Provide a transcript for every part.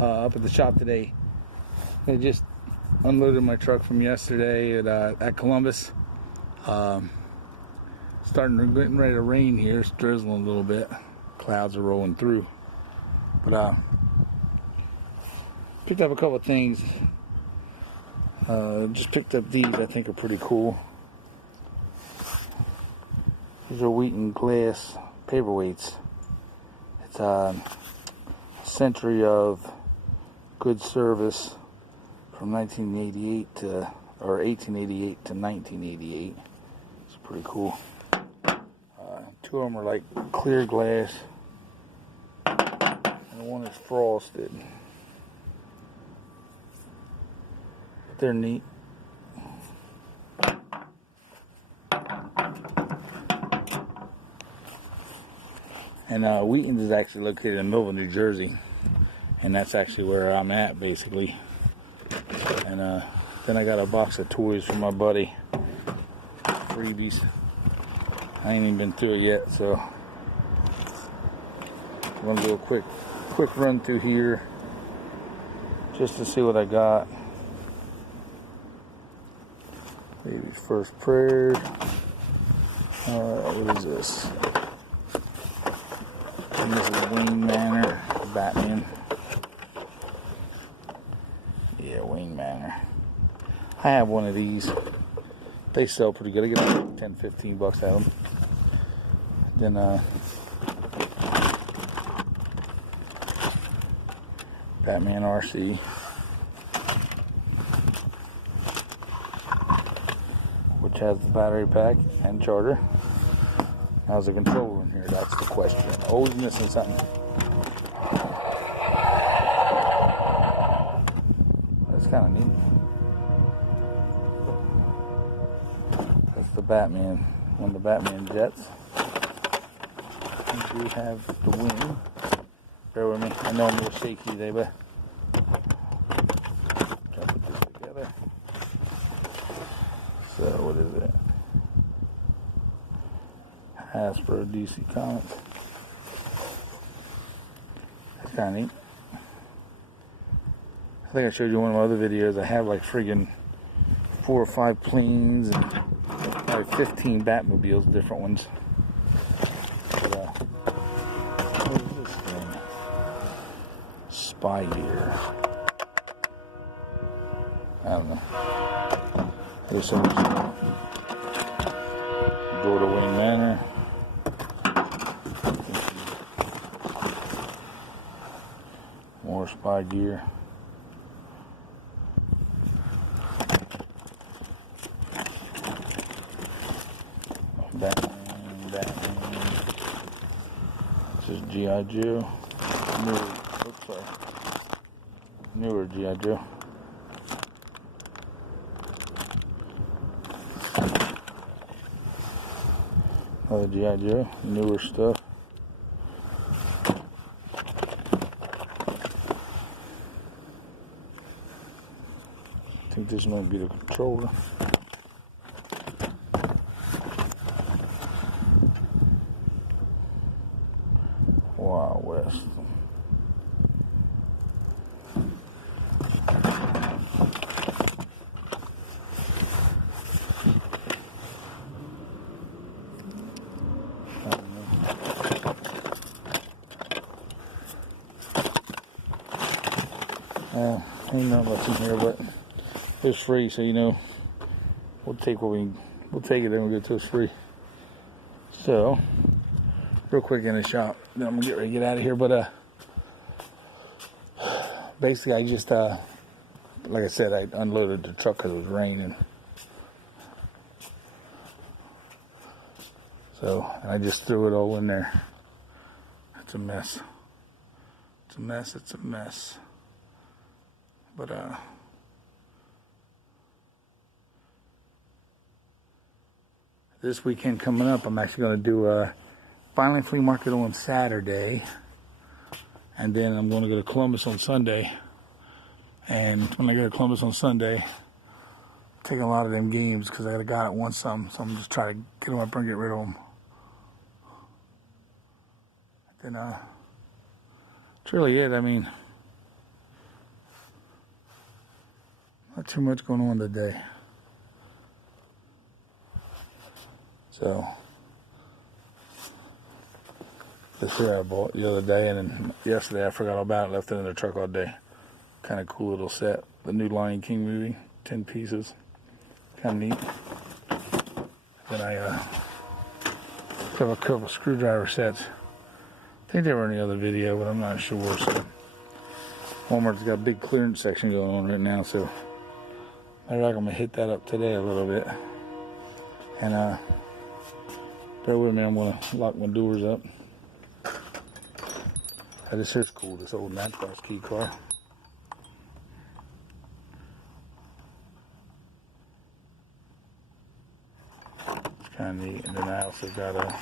up at the shop today. I just unloaded my truck from yesterday at Columbus. Getting ready to rain here. It's drizzling a little bit. Clouds are rolling through. But picked up a couple of things. Just picked up these. I think are pretty cool. These are Wheaton glass paperweights. It's a century of good service from 1888 to 1988. It's pretty cool. Two of them are like clear glass, and one is frosted. They're neat. And Wheaton's is actually located in Millville, New Jersey, and that's actually where I'm at, basically. And then I got a box of toys from my buddy, freebies. I ain't even been through it yet, so I'm gonna do a quick run through here just to see what I got. Baby's first prayers. What is this? And this is Wayne Manor, Batman. Yeah, Wayne Manor. I have one of these. They sell pretty good. I get like 10, 15 bucks out of them. Then Batman RC. Which has the battery pack and charger. How's the controller in here? That's the question. Always missing something. That's kind of neat. That's the Batman. One of the Batman jets. We do have the wing. Bear with me. I know I'm a little shaky today, but try to put this together. So what is it? Hasbro DC Comics. That's kind of neat. I think I showed you one of my other videos. I have like friggin' 4 or 5 planes and like 15 Batmobiles, different ones. But, what is this thing? Spy gear. I don't know. There's so much. Door to Wayne Manor. More spy gear. Batman. This is G.I. Joe. Newer G.I. Joe. Another G.I. Joe. Newer stuff. I think this might be the controller. Wild West. Ain't not much in here, but it's free, so you know we'll take it, then we'll get to it's free. So real quick in the shop, then I'm gonna get ready to get out of here. But basically I just like I said, I unloaded the truck because it was raining. So, and I just threw it all in there. It's a mess. It's a mess. But this weekend coming up, I'm actually going to do a Violent Flea Market on Saturday, and then I'm going to go to Columbus on Sunday. And when I go to Columbus on Sunday, take a lot of them games because I got a guy that wants some, so I'm just trying to get them up and get rid of them. Then that's really it. I mean, Not too much going on today. So, this here I bought the other day, and then yesterday I forgot all about it, left it in the truck all day. Kind of cool little set. The new Lion King movie, 10 pieces. Kind of neat. Then I have a couple screwdriver sets. I think they were in the other video, but I'm not sure. So Walmart's got a big clearance section going on right now, so I reckon I'm gonna hit that up today a little bit. And bear with me, I'm gonna lock my doors up. This here's cool, this old matchbox key car. It's kind of neat. And then I also got a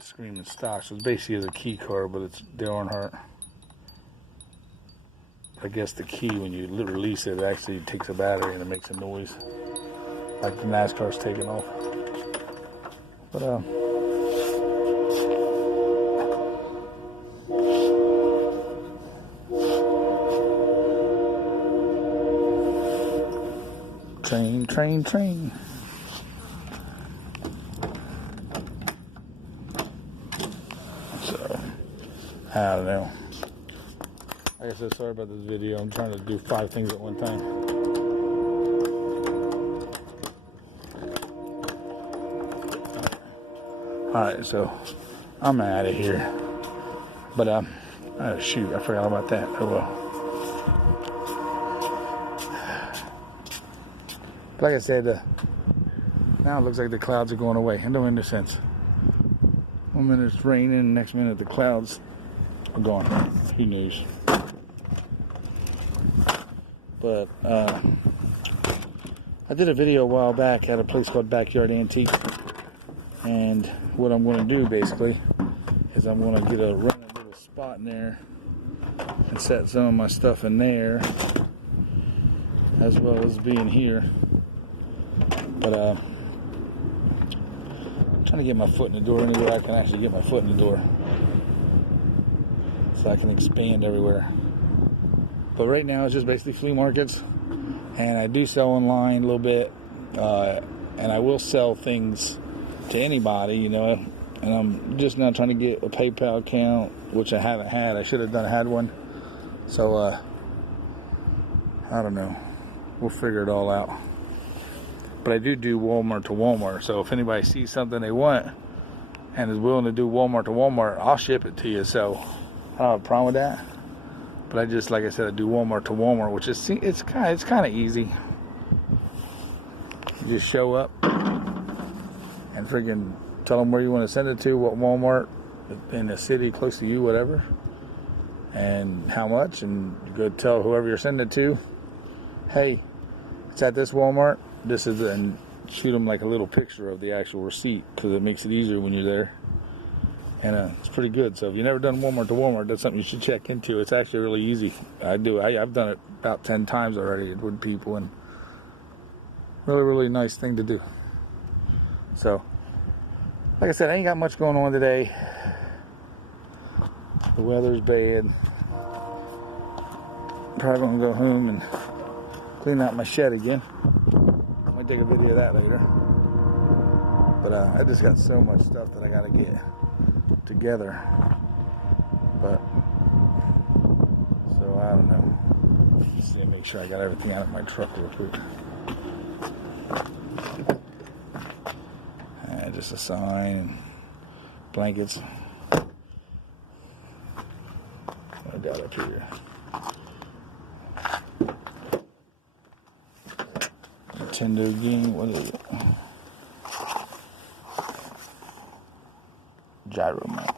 Screaming Stock. So it's basically a key car, but it's the Earnhardt. I guess the key, when you release it, actually takes a battery and it makes a noise, like the NASCAR's taking off. But train. So, I don't know. Like I said, sorry about this video. I'm trying to do 5 things at one time. Alright, so I'm out of here. But, oh shoot, I forgot about that. Oh well. Like I said, now it looks like the clouds are going away. It don't make sense. One minute it's raining, next minute the clouds are gone. Who knows? But I did a video a while back at a place called Backyard Antique, and what I'm going to do basically is I'm going to rent a little spot in there and set some of my stuff in there, as well as being here. But I'm trying to get my foot in the door anywhere I can actually get my foot in the door, so I can expand everywhere. But right now it's just basically flea markets, and I do sell online a little bit, and I will sell things to anybody, you know, and I'm just now trying to get a PayPal account, which I haven't had. I should have had one. So I don't know, we'll figure it all out. But I do Walmart to Walmart, so if anybody sees something they want and is willing to do Walmart to Walmart, I'll ship it to you. So I don't have a problem with that. But I just, like I said, I do Walmart to Walmart, which is it's kind of easy. You just show up and friggin' tell them where you want to send it to, what Walmart in the city close to you, whatever, and how much, and you go tell whoever you're sending it to, hey, it's at this Walmart. This is, and shoot them like a little picture of the actual receipt, because it makes it easier when you're there. And it's pretty good. So if you've never done Walmart to Walmart, that's something you should check into. It's actually really easy. I've done it about 10 times already with people, and really nice thing to do. So, like I said, I ain't got much going on today. The weather's bad. Probably gonna go home and clean out my shed again. Might take a video of that later. But I just got so much stuff that I gotta get together. But so I don't know. Just to make sure I got everything out of my truck real quick. And just a sign and blankets. I got up here. Nintendo game, what is it? Gyro mount.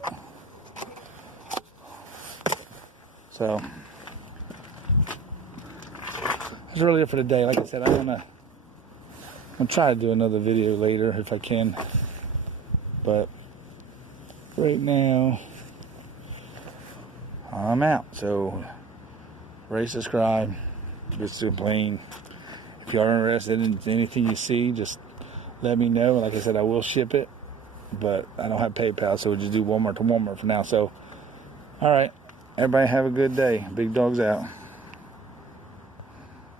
So that's really it for today. Like I said, I'm gonna try to do another video later if I can. But right now I'm out. So rate, subscribe, just to complain. If you are interested in anything you see, just let me know. Like I said, I will ship it, but I don't have PayPal, so we'll just do Walmart to Walmart for now. So, all right, everybody have a good day. Big Dog's out.